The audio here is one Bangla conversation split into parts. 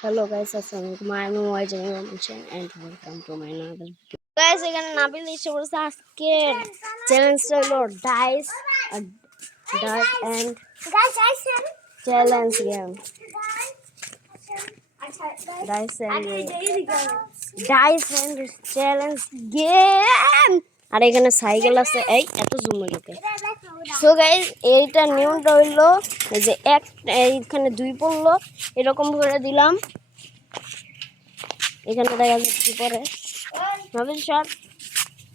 Hello guys, assalamualaikum. I am Moaj and welcome to my another video. Guys, এখানে নাবিল এসে বলছে আজকের চ্যালেঞ্জটা হলো dice and challenge game. Dice and challenge game. আর এখানে সাইকেল আছে এই এত জুম হইলোকে। সো গাইস এইটা নিয়মটা হইলো এই যে এইখানে দুই পড়লো এরকম করে দিলাম। এখানে দেখা যাক কি পরে নবীন শট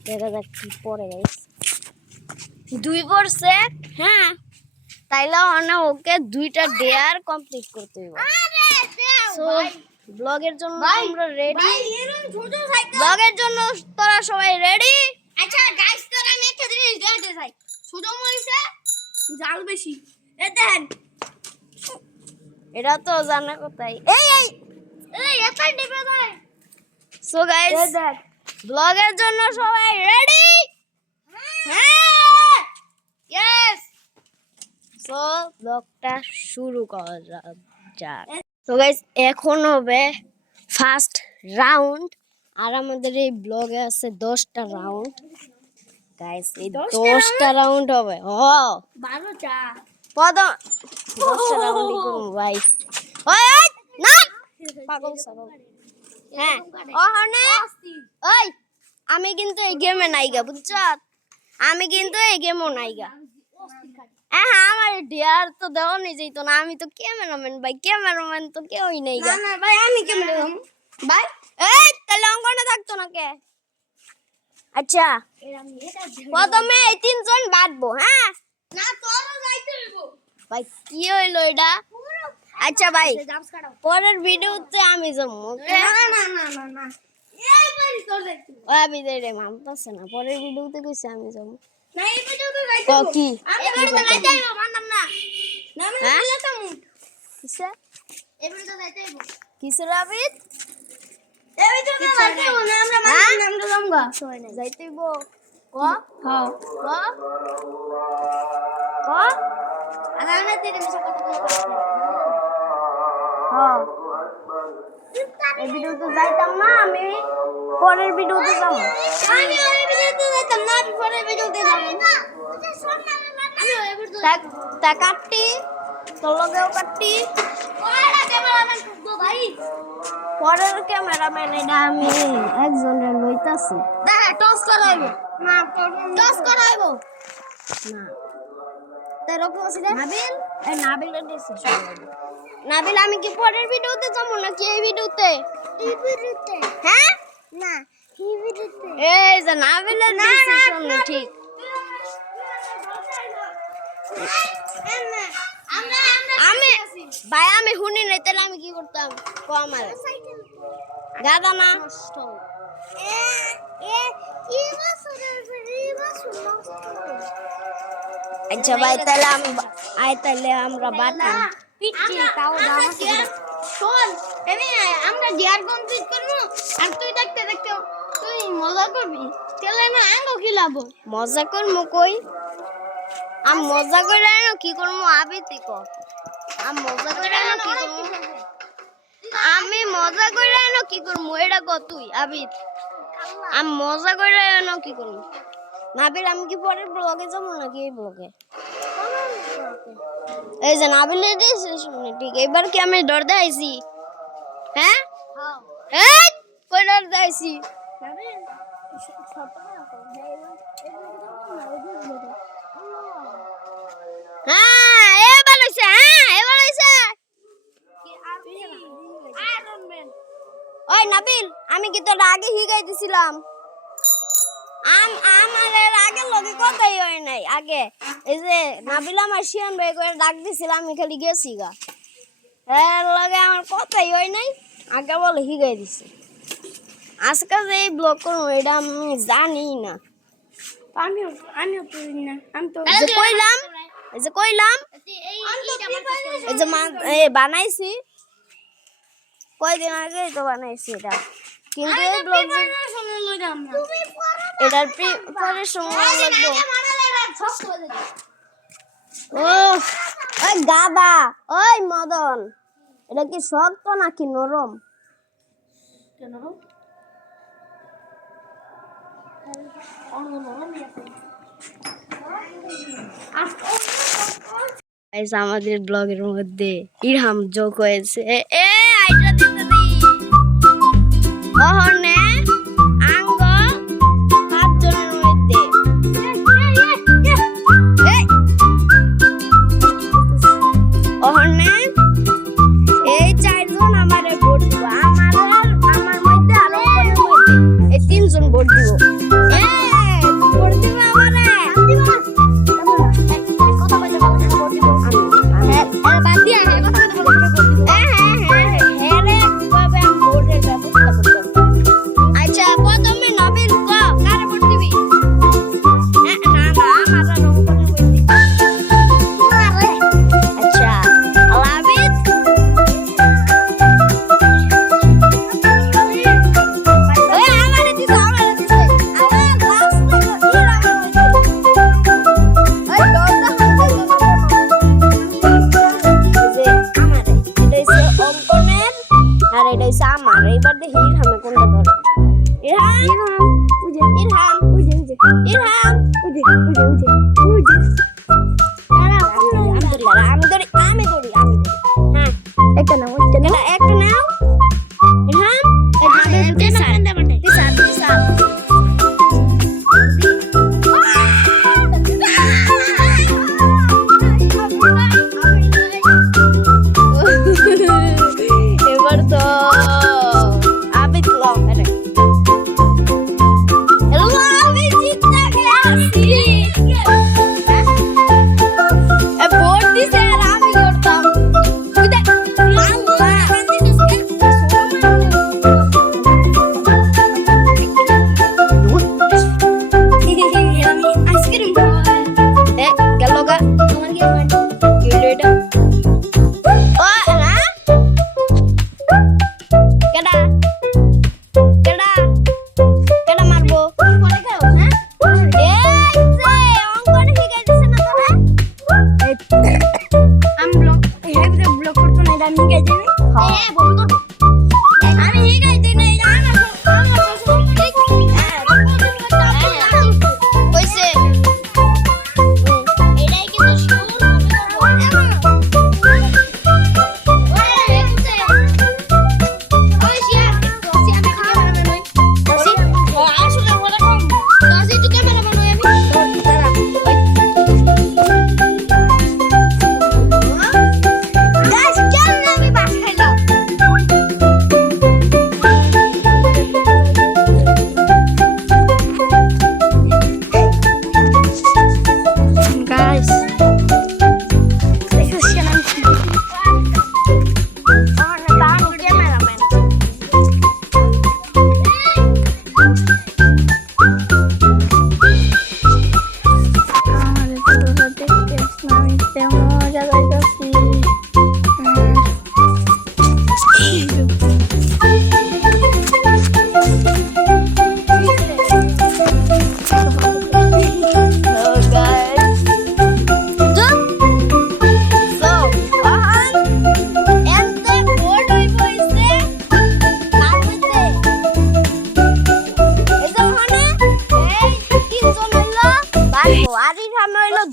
দেখা যাক কি পরে গাইস দুই পড়ছে। হ্যাঁ তাইলে অনে ওকে দুইটা ডেয়ার কমপ্লিট করতে হবে। সো ব্লগের জন্য আমরা রেডি। ব্লগের জন্য তোরা সবাই রেডি? আচ্ছা গাইস তোরা আমি একটা জিনিস দেখাতে চাই। ছোট মরিচে জাল বেশি এ দেখেন এটা তো জানা কথাই। এই এই এই এটা ডিবে দেয়। সো গাইস দেখ ব্লগের জন্য সবাই রেডি? হ্যাঁ ইয়েস। সো ব্লগটা শুরু করা যাক। সো গাইস এখন হবে ফার্স্ট রাউন্ড। আর আমাদের এই ব্লগে আছে 10টা রাউন্ড গাইস। এই 10টা রাউন্ড হবে। ও 12টা প্রথম 10টা রাউন্ড করব ভাই। ওই না পাগল সাগল। হ্যাঁ ওখানে ওই আমি কিন্তু এই গেমে নাইগা বুঝছ? আমি কিন্তু এই গেমও নাইগা। হ্যাঁ আমার ডিয়ার তো দেওয়া নেই যেত না। আমি তো ক্যামেরাম্যান ভাই, ক্যামেরাম্যান তো কেউই নেই গা। না ভাই আমি ক্যামেরাম্যান ভাই। এই তাহলে অঙ্কনে থাকতো না কে? আচ্ছা প্রথমে এই তিনজন বাঁধবো। হ্যাঁ না তোরও যাইতে হইব ভাই কি হইলো এটা? আচ্ছা ভাই পরের ভিডিওতে আমি যাবো। না না না না না এই বাড়ি তোর যাইতে ও আমি রে মানতাছে না। পরের ভিডিওতে কইছে আমি যাবো। না এই ভিডিওতে যাইতে ক হইব। কি আমি বাড়িতে যাইতে হইব মানতাম না। না আমি হ্যাঁ? বলতাম কিসে এই ভিডিওতে যাইতে হইব। কিসে রাবিত এই ভিডিওতে যাইতে হইব না আমরা মানতাম না আমরা যামগা সবাই নাই যাইতেইব ক হ্যাঁ ক ক আর আমি তেরে মিছা কথা বলতে হ্যাঁ এই ভিডিওতে যাইতাম না। আমি পরের ভিডিওতে যাবো। আমি ওই ভিডিওতে যাইতাম না। আমি পরে ভিডিওতে যাব না। আমি ওই ভিডিওতে তা কাটটি তোর লগেও কাটটি। ওরা ক্যামেরাম্যান তো ভাই পরের ক্যামেরাম্যান এটা আমি একজনের লইতাছি। দেখা টস করাইব না টস করাইব না তাই রকম আছে রে নাবিল এই নাবিলের ডিসিশন নাবিল আমি কি পরের ভিডিওতে যাবো নাকি এই ভিডিওতে? এই ভিডিওতে হ্যাঁ না এই ভিডিওতে এই যে নাবিলের ডিসিশন ঠিক। আমরা আমি ভাই আমি শুনি নাই তাহলে আমি কি করতাম ক আমার গাদা না এ এ কি বছরের এই বছর নষ্ট আচ্ছা ভাই তাহলে আমরা বাটা পিচ্ছি তাও দাও শোন এনে আমরা ডিয়ার কমপ্লিট করব আর তুই দেখতে দেখতে তুই মজা করবি তাহলে না আঙ্গো খিলাবো মজা করমু কই? আম মজা করে আনো কি করমু আবিতি ক আম মজা করে আনো কি করমু? আমি মজা করে আনো কি করমু এটা ক তুই আবিত। আম মজা করে আনো কি করমু? নাবিল আমি কি পরের ব্লগে যাবো নাকি এই ব্লগে? এই যে নাবিলের ডিসিশন ঠিক। এবার কি আমি ডর দেখাইছি? হ্যাঁ এই কই ডর দেখাইছি? হ্যাঁ এবার হইছে। হ্যাঁ এবার হইছে। ওই নাবিল আমি কি তোর আগে হিগাই দিছিলাম? আমার আগে লগে কথাই হয় নাই। আগে এই যে নাবিল আমার শিয়ান ভাই করে ডাক দিছিলাম আমি খালি গেছি গা। এর লগে আমার কথাই হয় নাই। আগে বলে হিগাই দিছি। আজকে যে এই ব্লগ করবো এটা আমি জানি না। আমিও তো না আমি তো এই যে কইলাম এই যে বানাইছি কয়দিন আগে তো বানাইছি এটা। কিন্তু এই ব্লগ এটার পরের সময় লাগবো। ও ওই গাদা ওই মদন এটা কি শক্ত নাকি নরম? গাইস আমাদের ব্লগের মধ্যে ইরহাম যোগ হয়েছে। এ আইটা দিতে দি ওহনে আঙ্গ 5 জনের মধ্যে ওহনে এই 4 জন আমারে ভোট দিব, আমার মধ্যে আর ওর মধ্যে এই 3 জন ভোট দিব। ভোট দিব আমারে কথা বলতে ভোট দিব আমি বাদ দিয়া কথা বলতে ভোট দিব। হ্যাঁ রে কিভাবে আমি ভোটের ব্যবস্থা করব? আচ্ছা প্রথমে নবীন ক কারে ভোট দিবি? না আমার রংপুরের মধ্যে। আচ্ছা আলাবিদ আর এটা হচ্ছে আমার। এইবার দেখি ইরহামে কোনটা ধরে। ইরহাম ইরহাম আমি ধরি। হ্যাঁ একটা নাও একটা নাও ইরহাম এবার তো আবিদ লও আরে হ্যালো আমি জিততে গেছি। ভোট দিছে আর আমি করতাম আইসক্রিম গেল গা এটা ও হ্যাঁ কেডা কেডা কেডা মারবো পরে গাও। হ্যাঁ এই যে অঙ্কন শিখাই দিছে না তোরা আমি ব্লক হেভি ব্লক করতে না এটা আমি শিখাই দিই। হ্যাঁ বল তো আমি শিখাই দিই না আমার কইছে এটাই কিন্তু শুরু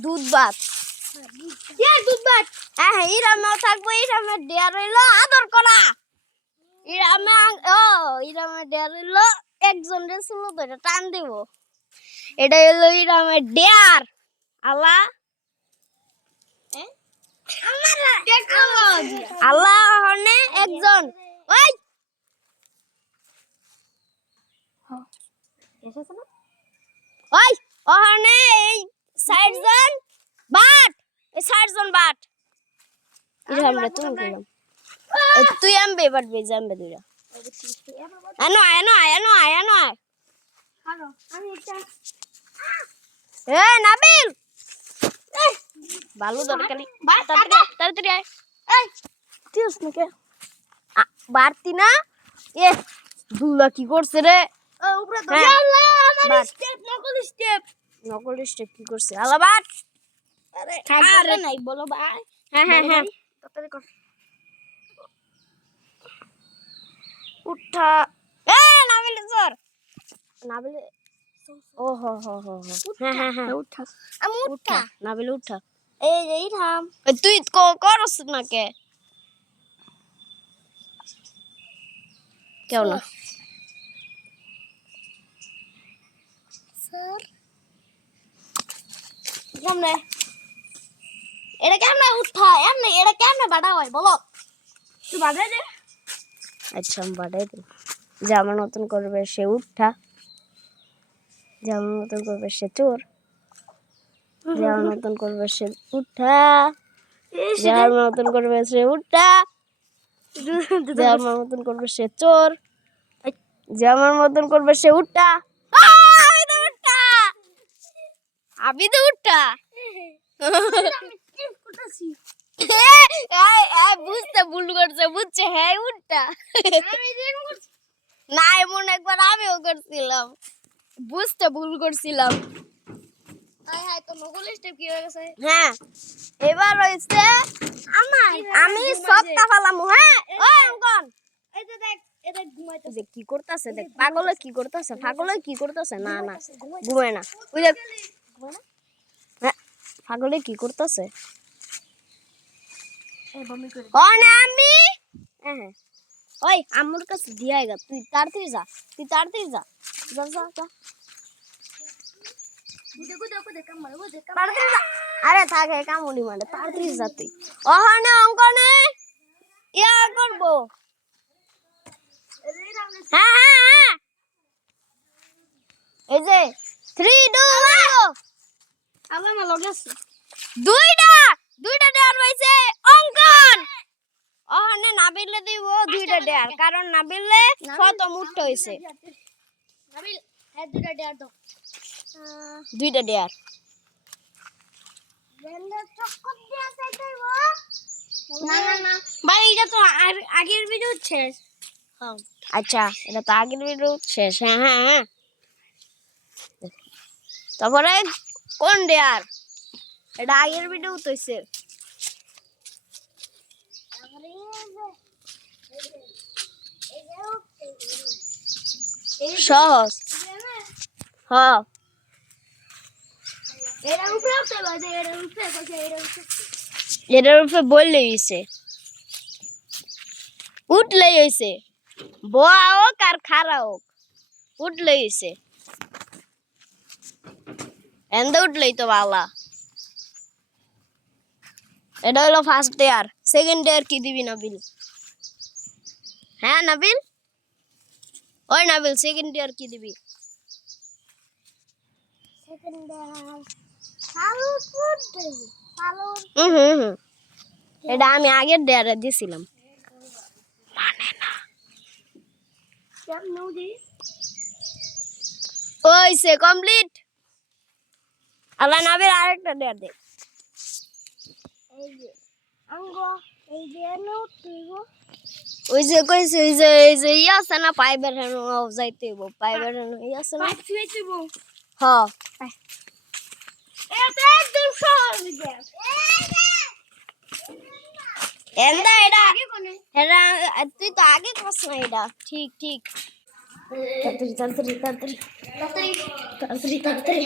দুধ ভাত হ্যাঁ ইরামেও থাকবো। ইরামের ডেয়ার হইলো আদর করা। ইরামের ডেয়ার হইলো একজন ছিল তো এটা টান দিব। এটা হইলো ইরামের ডেয়ার। আল্লাহ আল্লাহ হনে একজন ওই ওই ওখানে এই 60 জন বাট এই 60 জন বাট ইরহাম রে তুমি কইলাম তুই আমবে বাট বে জামবে দুইরা আনো হ্যালো আমি একটা এ নাবিল ভালো দরকারি তাড়াতাড়ি আয় এই তুইস না কে বাড়তি না এ দুলা কি করছে রে উপরে তো আল্লাহ আমার স্টেপ নকল স্টেপ কি করছে আল্লাহ বাট আরে নাই বলো ভাই হ্যাঁ তাড়াতাড়ি কর উঠা এ নাবিল স্যার নাবিল ও হো হো হো হো হ্যাঁ হ্যাঁ হ্যাঁ উঠা আমি উঠা উঠা নাবিল উঠা এই যে এই থাম তুই করস না কে কেউ না স্যার কেমনে এটা কেমনে উঠা এমনি এটা কেমনে বাড়া হয় বলো তুই বাড়াই দে আচ্ছা আমি বাড়াই দিই যেমন নতুন করবে সে উঠা যেমন নতুন করবে সে চোর যেমন নতুন করবে সে উঠা যেমন নতুন করবে সে উঠা যেমন নতুন করবে সে চোর যেমন মতন করবে সে উঠা আমি তো উঠা বুঝতে ভুল করছে বুঝছে হ্যাঁ উঠা না এমন একবার আমিও করছিলাম বুঝতে ভুল করছিলাম হ্যাঁ এবার হইছে আমি সবটা ফালাম হ্যাঁ ওই অঙ্কন যে কি করতেছে দেখ পাগলে কি করতেছে পাগলে কি করতেছে না না ঘুমায় না ওই দেখ হ্যাঁ পাগলে কি করতেছে আমি হ্যাঁ ওই আমার কাছে দিয়াই গা তুই তাড়াতাড়ি যা যা যা যা যা আরে থাকে কামুনি মানে তাড়াতাড়ি যা তুই ওখানে অঙ্কনে ইয়া করবো হ্যাঁ হ্যাঁ হ্যাঁ এই যে 3 2 1 আল্লাহ না লগে আছে দুইটা দেয়ার হইছে অঙ্কন ওখানে নাবিলে দিব দুইটা দেয়ার কারণ নাবিলে প্রথম উঠতে হইছে নাবিল হ্যাঁ দুইটা দেয়ার দাও দুইটা দেয়ার বেন্ডার চক্কর দিয়া চাইতেইব না না না ভাই এটা তো আগের ভিডিও শেষ হ্যাঁ আচ্ছা এটা তো আগের ভিডিও শেষ হ্যাঁ হ্যাঁ হ্যাঁ তারপরে কোন দেয়ার এটা আগের ভিডিও তো হইছে সহজ হ্যাঁ এটার উপরে বললেই হইছে উঠলেই হইছে বোয়া হোক আর খারা হোক উঠলেই হইছে এন্দা উঠলেই তো বালা এটা হলো ফার্স্ট ইয়ার সেকেন্ড ইয়ার কি দিবি নাবিল হ্যাঁ নাবিল ওই নাবিল সেকেন্ড ইয়ার কি দিবি এটা আমি আগের দেয়ারে দিছিলাম মানে না ওইছে কমপ্লিট আল্লাহ নাবিল আরেকটা দেয়ার দে ওই যে কইছে ওই যে ইয়া আছে না পাইবের হেন যাইতে হইব পাইবের হেন ইয়া আছে না হ্যাঁ এটা একদম সহজ গেম এন্দা এটা আগে কোনে এটা তুই তো আগে করছ না এটা ঠিক ঠিক তাড়াতাড়ি তাড়াতাড়ি তাড়াতাড়ি তাড়াতাড়ি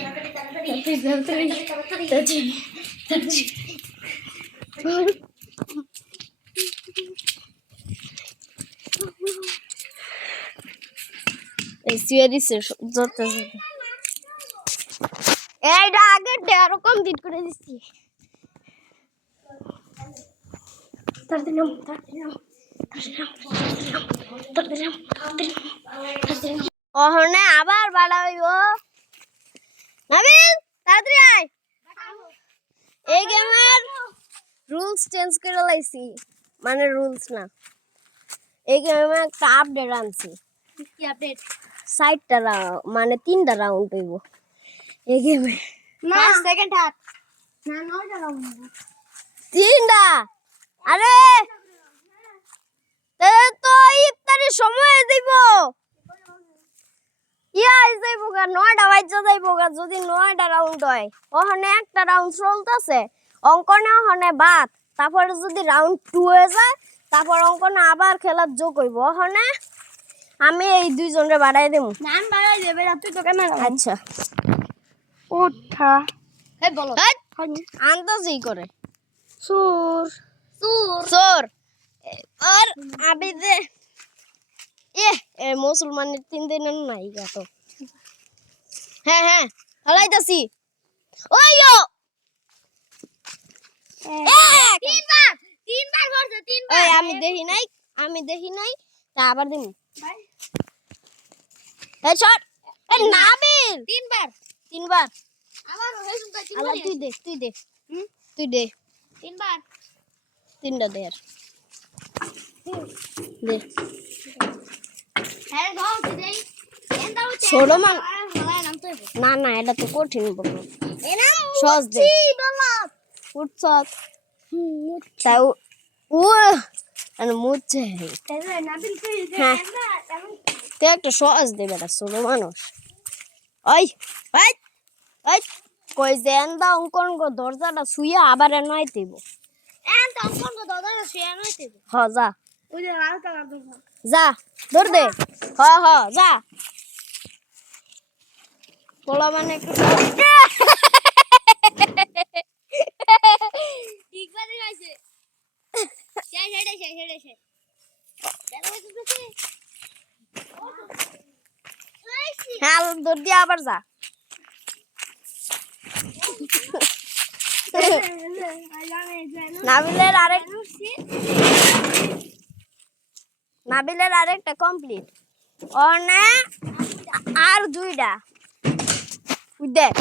তাড়াতাড়ি তাড়াতাড়ি এই সিরিয়াস যত এইটা আগে আরো কমপ্লিট করে দিচ্ছি ওহনে আবার বাড়া হইব নাবিল তাড়াতাড়ি আয় এই গেমের রুলস চেঞ্জ করে লাইছি মানে রুলস না এই গেমে একটা আপডেট আনছি কি আপডেট 60টা মানে 3টা রাউন্ড হইব এই গেমে না সেকেন্ড হাফ না নয়টা রাউন্ড 3টা আরে তো ইফতারের সময় দিব ইয়াই যাইবো গা 9টা বাজে যাইবো গা যদি 9টা রাউন্ড হয় ওখানে একটা রাউন্ড চলতেছে অঙ্কনে ওখানে বাদ তারপরে যদি রাউন্ড 2 হয়ে যায় তারপর অঙ্কনে আবার খেলার যোগ হইব ওখানে আমি এই দুইজনরে বাড়াই দেবো। নাম বাড়াই দেবে তুই তো ক্যামেরা আচ্ছা ওঠা এই বলো আন্দাজই করে সুর সুর চোর আর আবিদে এ মুসলমানের 3 দিনের নাই তো। হ্যাঁ হ্যাঁ হলাইতাছি ওইও তিনবার তিনবার বলছো তিনবার এই আমি দেখি নাই তা আবার দিমু ভাই এই শট এই নাবিল তিনবার তিনবার আবার হইছুন তো আল্লাহ তিনবার তুই দে হুম তুই দে তিনবার তিনটা দে আর দে হ্যাঁ গাও দিই এন্ডা হচ্ছে ছোট মান হলাই নাম তো না না এটা তো কঠিন বলো এনাম সহজ দে বলো উঠছত তাই ও আর মুচ্ছে তাহলে নাবিল তুই হ্যাঁ। এন্ডা এমন তো একটা সহজ দে বেটা ছোট মানুষ ওই ওই ওই কই যেন দা অঙ্কন গো দরজাটা শুইয়া আবার নয় দেব এন তো কোন গো দাদা শেয়ার হইতে হ যা ওই যে লাল কালার তো যা ধর দে হ যা পোলা মানে একটু ঠিক বাজে গাইছে শেষ শেষ দেখো কিছু হ্যাঁ ধর দিয়ে আবার যা নাবিলের আরেকটা কমপ্লিট অনে আর দুইটা দেখ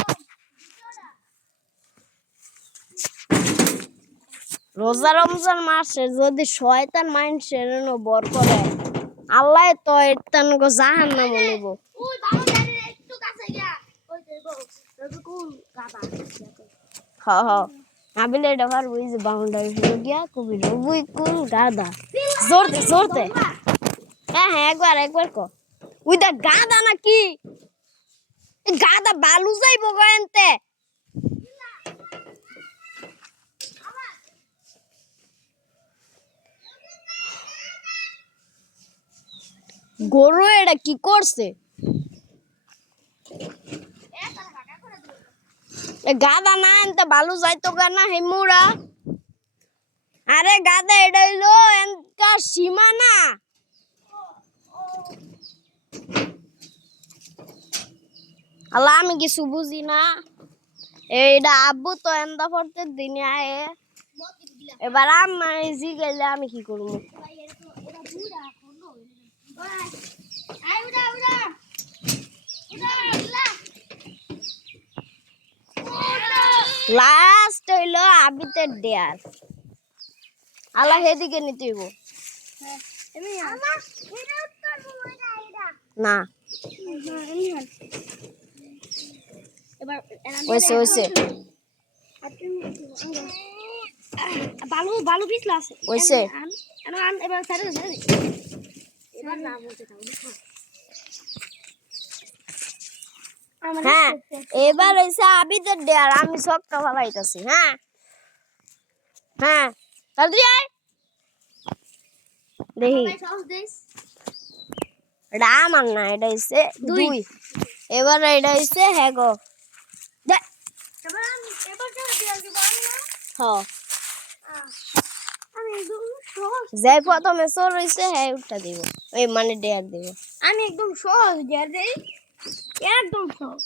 রোজা রমজান মাসে যদি শয়তান মানুষের বর করে আল্লাহ তো এতান গো জাহান্নাম নিব ওই বাবা জানি একটু কাছে গিয়া ওই দেখো দেখো কোন গাবা হ নাবিলে ডবার ওই যে বাউন্ডারি হয়ে গিয়া কবি রবুই কুল গাদা জোর দে হ্যাঁ একবার কো ওই দা গাদা নাকি গাদা বালু যাইবো গেনতে গরু এটা কি করছে গাদা না আনতে বালু যাইতো না হেমুরা আরে গাদা এটা হইলো এনকা সীমা না আল্লাহ আমি কিছু বুঝি না এইটা আব্বু তো এন্দা পড়তে দিনে আয়ে এবার আমি জি গেলে আমি কি করবো লাস্ট হইলো আবিতের ডেয়ার আল্লাহ হেদিকে নিতে হইব না ওইসে বালু পিছলা আছে ওইসে এবার এবার না বলতে হ্যাঁ এবার হইছে আবিদের ডেয়ার আমি সবটা ভালাইতাছি হ্যাঁ তাড়াতাড়ি আয় দেখি এটা আমার না এটা হইছে 2 এবার এটা হইছে হ্যাঁ গো যাই প্রথমে চোর হইছে হ্যাঁ উঠটা দিব ওই মানে ডেয়ার দিব আমি একদম সহজ ডেয়ার দেই একদম সহজ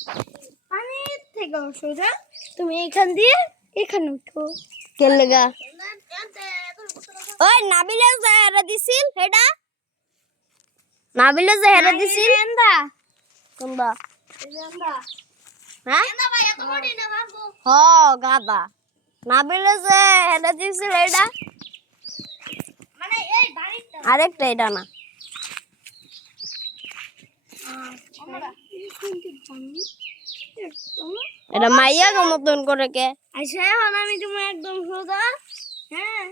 পানি থেকে সোজা তুমি এখান দিয়ে এখানে উঠো কে লাগা ওই নাবিলে যে হেরা দিছিল হেডা নাবিলে যে হেরা দিছিল এন্দা কোনবা এন্দা হ্যাঁ এন্দা ভাই এত বড়ি না বাবু হ গাদা নাবিলে যে হেরা দিছিল হেডা মানে এই বাড়িটা আরেকটা এটা না এটা মাইয়া গো মতন করে কে আচ্ছা এখন আমি তুমি একদম সোজা হ্যাঁ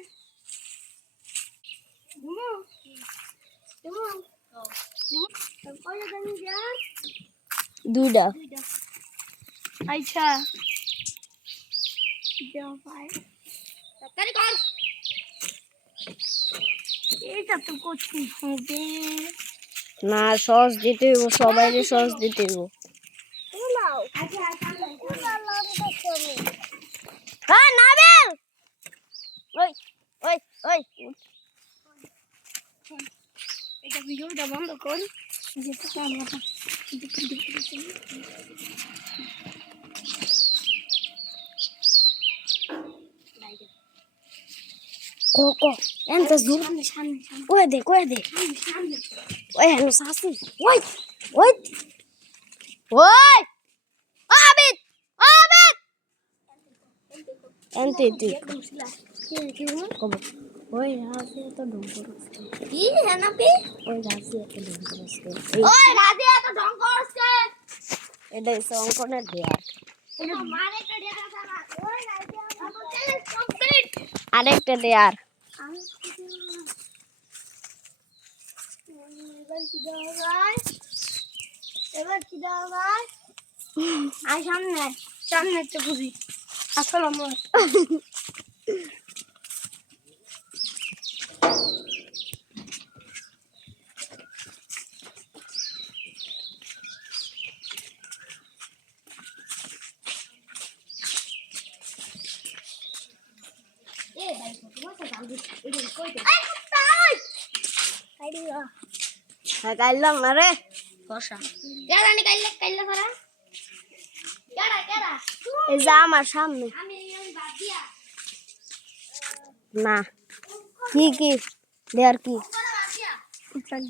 দুইটা আচ্ছা এটা তো কঠিন হবে না সস দিতে হইব, সবাইকে সস দিতে হইব। হ্যাঁ নাবিল, ওই ওই ওই এটা ভিডিওটা বন্ধ কর। যেটা ক্যামেরাটা কো কো এন্ট জুর সামনে সামনে কয়ে দে সামনে ওই হ্যালো সাসি ওই ওই ওই আবিদ আবিদ এন্ট তুই কব ওই রাতে তো ডঙ্গর কি হেনাপি ওই রাতে তো ডঙ্গর ওই রাতে এত ঢং করছে এটা অঙ্কনের দেয়া এটা মারে কাটিয়া সারা ওই রাতে আমার চ্যালেঞ্জ কমপ্লিট আরেকটা দেয়ার এবার কি দাও ভাই আই সামনে সামনে তো বুঝি আসসালামু আলাইকুম এ ভাই তোমার সাথে আমি এটা কই দে এই কুত্তাই আইডিয়া কাইলাম না রে বসা কেডা নি কাইলে করা কেডা এই যে আমার সামনে আমি বাদ দিয়া না কি কি দেয়ার কি করা বাদ দিয়া চল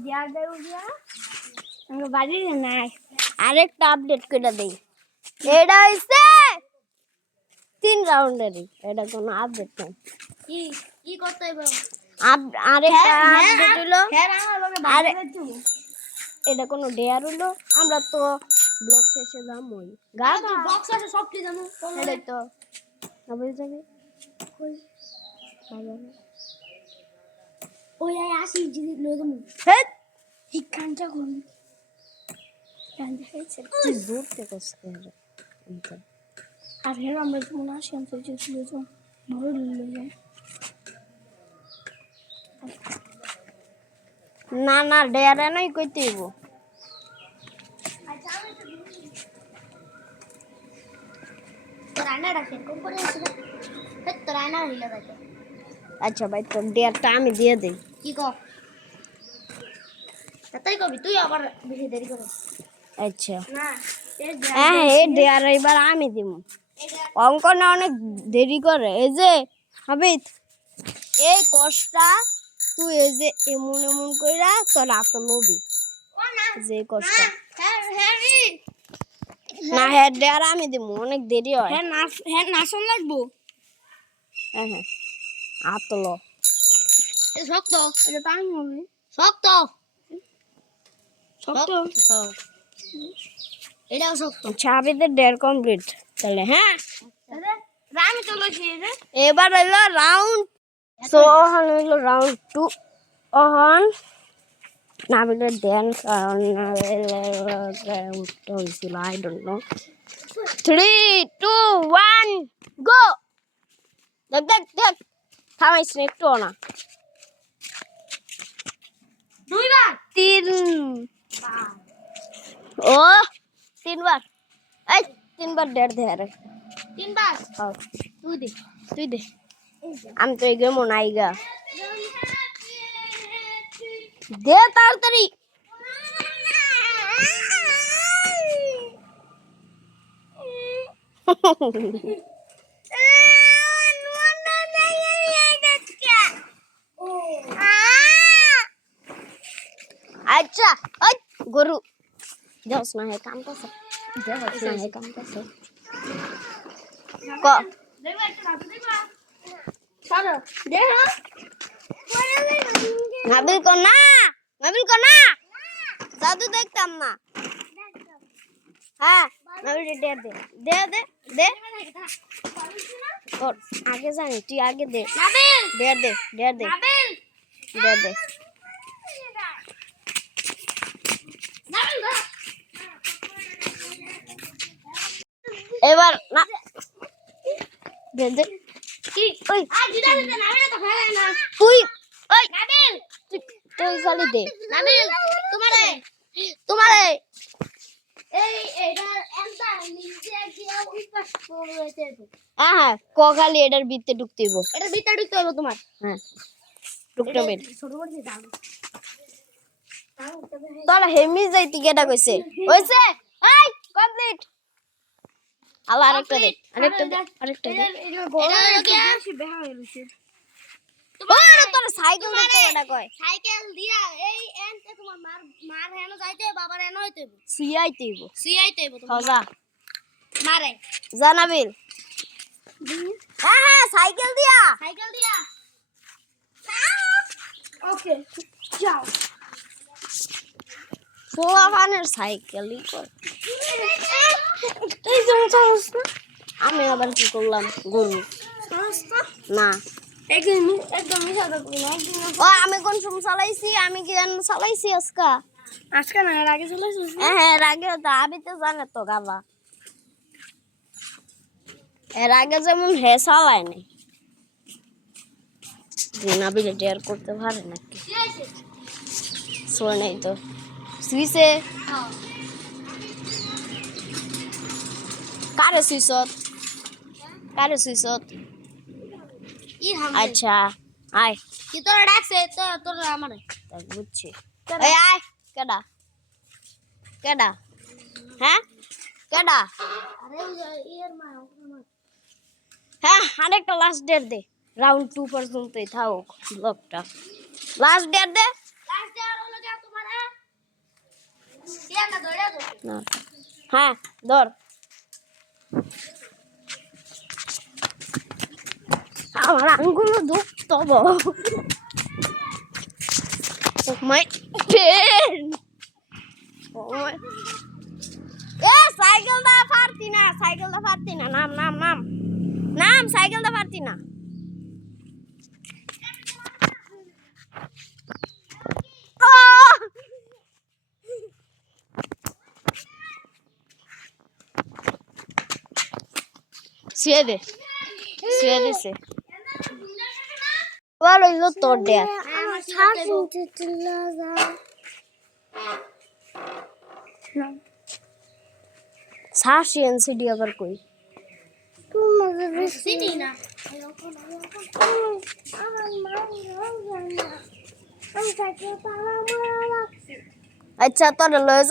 দেয়ার দেউ দিয়া আমি বাড়ি নাই আরেকটা আপডেট করে দেই এটা হইছে 3 রাউন্ডেরই এটা কোনো আপডেট নাই কি করতে হইব আরেকটা আপডেট হলো হ্যাঁ আমার লগে আরে বাড়ি যাইতো এটা কোনো ডেয়ার হলো আমরা তো ব্লগ শেষে যামই গা তো বক্সে সব কি জানো এটাই তো আবার যাবি কই ওই আই আসি যদি লই যাবো হেট এই কানটা কোন কানটা হইছে তুই জোর তে কষ্ট রে আর হেলো আমরা মনে আসি আমি তো যদি লই যাবো বড় লই যাবো না না ডেয়ারে নাই কইতে হইব রান্নাটা সেরকম করে আসছিল তো রান্না হইলো দেখো আচ্ছা ভাই তোর ডেয়ারটা আমি দিয়ে দেই কি কর তাই কবি তুই আবার বেশি দেরি করো আচ্ছা না হ্যাঁ এই ডেয়ার এবার আমি দিব অঙ্কনে অনেক দেরি করে এই যে হাবিদ এই কষ্টটা তুই এই যে এমন এমন কইরা তোর হাত নবি যে কষ্ট হ্যারি না হ্যাঁ ডেয়ার আমি দিব অনেক দেরি হয় হ্যাঁ নাচন লাগবো হ্যাঁ হ্যাঁ হাত লো এ শক্ত এটা টাইম হবে শক্ত শক্ত এটাও শক্ত আচ্ছা হাবিদের ডেয়ার কমপ্লিট তাহলে হ্যাঁ আমি চলেছি এবার হইলো রাউন্ড সো অহন হইলো রাউন্ড 2 অহন নাবিলের দেন কারণ উঠতে হয়েছিল আই ডোন্ট নো 3 2 1 গো দেখ দেখ দেখ থামাইস না একটু না দুইবার 3 ও 3 বার এই 3 বার ডের দে আরে তিনবার হ্যাঁ তুই দে আমি তো এগিয়ে মনে আইগা দে তাড়াতাড়ি আচ্ছা ওই গরু দেওস না হে কাম করছে দেওস না হে কাম করছে ক দেখবা একটা রাত দেখবা ছাড়ো দেখ নাবিল কো না জাদু দেখতাম না হ্যাঁ নাবিল দে দে দে দে দে তোর আগে জানি তুই আগে দে নাবিল দে দে দে দে নাবিল দে দে নাবিল এবার না দে দে কি ওই আর দিদা দিদা নাবিল তো ফেলে না তুই ওই নাবিল তুই খালি দে নাবিল তোমারে তোমারে এই এইটা এন্টা নিজে গিয়া ওই পাশ করে রয়েছে হ্যাঁ ক খালি এটার ভিতরে ঢুকতে হইব এটা ভিতরে ঢুকতে হবে তোমার হ্যাঁ ঢুকতে হবে ছোট করে দাও তোলা হেমি যাইতি কেটা কইছে হইছে এই কমপ্লিট আলা আরেকটা দে আরেকটা দে এটা হলো কি বেশি বেহা হইছে ওরে তোর সাইকেল দেখতে কেটা কয় সাইকেল দিয়া এই এন্তে তোমার মার হেনো যাইতে বাবার হেনো হইতে সিআইতে হইব সিআইতে হইব তোমার হজা মারে জানাবিল হ্যাঁ হ্যাঁ সাইকেল দিয়া সাইকেল দিয়া ওকে যাও পোলা ফানের সাইকেলই কর এই যে চালাস না আমি আবার কি করলাম গরু না একদম মিশাতে না একদিন ও আমি কোন সময় চালাইছি আমি কি জানি চালাইছি আজকা আজকে না এর আগে চলে এসেছিস এর আগে তো আমি তো জানে তো গাবা এর আগে যেমন হে চালায় নাই দিনা বিলে ডেয়ার করতে পারে নাকি শোয় নাই তো সুইছে কারে সুইছত ই হাম আচ্ছা আয় কি তোরা ডাকছে তো তোর আমারে তাই বুঝছি এই আয় কেডা কেডা হ্যাঁ কেডা আরে ইয়ার মা হ্যাঁ আরেকটা লাস্ট ডেট দে রাউন্ড 2 পর্যন্তই থাক ব্লকটা লাস্ট ডেট দে লাস্ট ইয়ার হলো যা তোমারে ইয়া না ধরে দাও না হ্যাঁ ধর আমার আঙ্গুল দুঃখ ও মাই পেন ও মাই এ সাইকেলটা পারতি না নাম সাইকেলটা পারতি না শুয়ে দিছে বলো ইলো তোর দে আমার সাথে চলে যা সাহসী এনসিডি আবার কই সিটি না আচ্ছা তোর লয়ে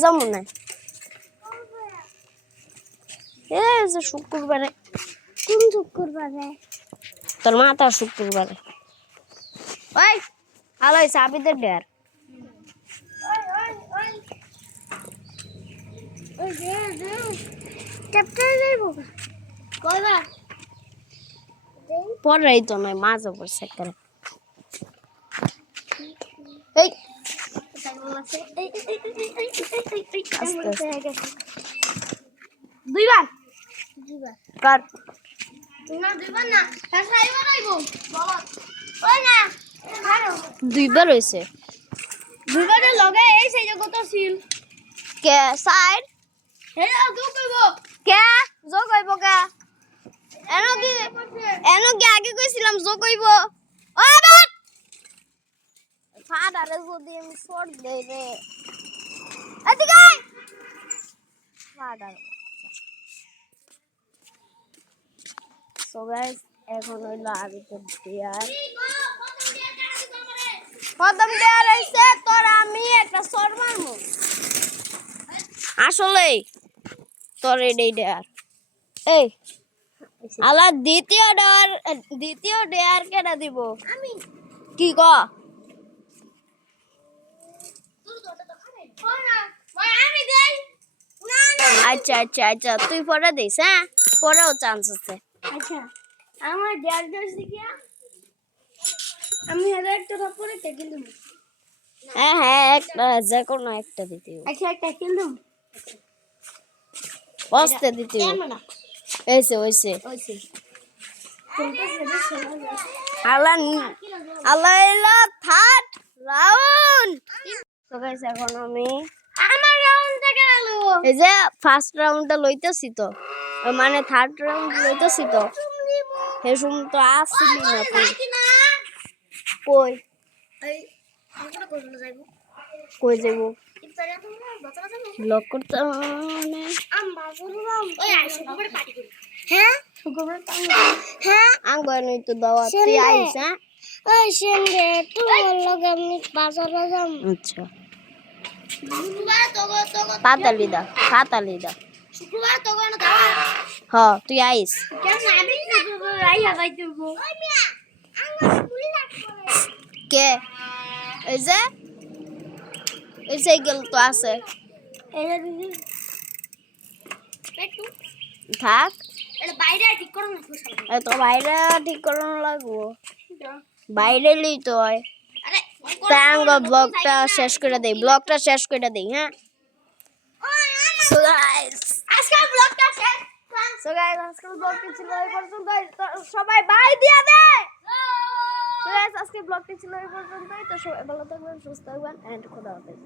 যাম মনে এ যে শুক্রবারে কোন শুক্রবারে তোর মাথা শুক্রবারে ওই হ্যালো সাবিদের ডেয়ার ওই যে চ্যাপ্টার দেবো কয়বা পড়াই তো নয় মাঝে পড়ছে করে এই দুইবার কার না দুইবার না সাইবার আইবো বাবা ওই না ভালো দুইবার হইছে দুইবারের লগে এই সেই যে কত সিল কে সাইড হে আদু কইবো কে জো কইব কে এনো কি আগে কইছিলাম জো কইব ও বাট ফাদারে যদি আমি শর্ট দেই রে এদিকে ফাদার সো গাইস এখন হইলো আবিতে ডিয়ার প্রথম ডিয়ার হইছে তোর আমি একটা শর্ট মারমু আসলে তোর এডি ডিয়ার এই আলা দ্বিতীয় ডেয়ার কেডা দিব আমি কি ক আমি দেই না না আচ্ছা তুই পরে দিস হ্যাঁ পরেও চান্স আছে আচ্ছা আমার দেয়ার দর্শি গিয়া আমি হাজার একটা পরে টেকিল দেব হ্যাঁ একটা যে কোনো একটা দিতে হবে আচ্ছা একটা কিল দেব বসতে দিতে হবে কেন না হইছে ওইছে আল্লাহ থার্ড রাউন্ড তো গাইস এখন আমি আমার রাউন্ড থেকে গেল এই যে ফার্স্ট রাউন্ডটা লইতেছি তো মানে থার্ড রাউন্ড লইতেছি তো হেসুম তো আসছিলি না তুই কই কই যাবো ব্লক করতে মানে হ্যাঁ হ্যাঁ আঙ্গ নই তো দাওয়াত তুই আইস হ্যাঁ ওই সঙ্গে তুই লগে আমি বাজারে যাম আচ্ছা শুক্রবার তো পাতালি দা শুক্রবার তো কোনো দাওয়া হ তুই আইস কেন আবি আইয়া যাইতে গো ওই মিয়া আঙ্গুর ফুলি লাগবে কে এই যে এই সাইকেল তো আছে এটা দিদি পেটু থাক এটা বাইরে ঠিক করো না খুশাল এই তো বাইরে ঠিক করানো লাগবো বাইরে লই তো হয় আরে প্যাঙ্গ ব্লগটা শেষ করে দেই হ্যাঁ সো গাইস আজকে ব্লগটা শেষ আজকের ব্লগটি ছিল এই পর্যন্তই তো সবাই বাই দিয়া দে সো গাইস আজকের ব্লগটি ছিল এই পর্যন্তই তো সবাই ভালো থাকবেন সুস্থ থাকবেন এন্ড খোদা হাফেজ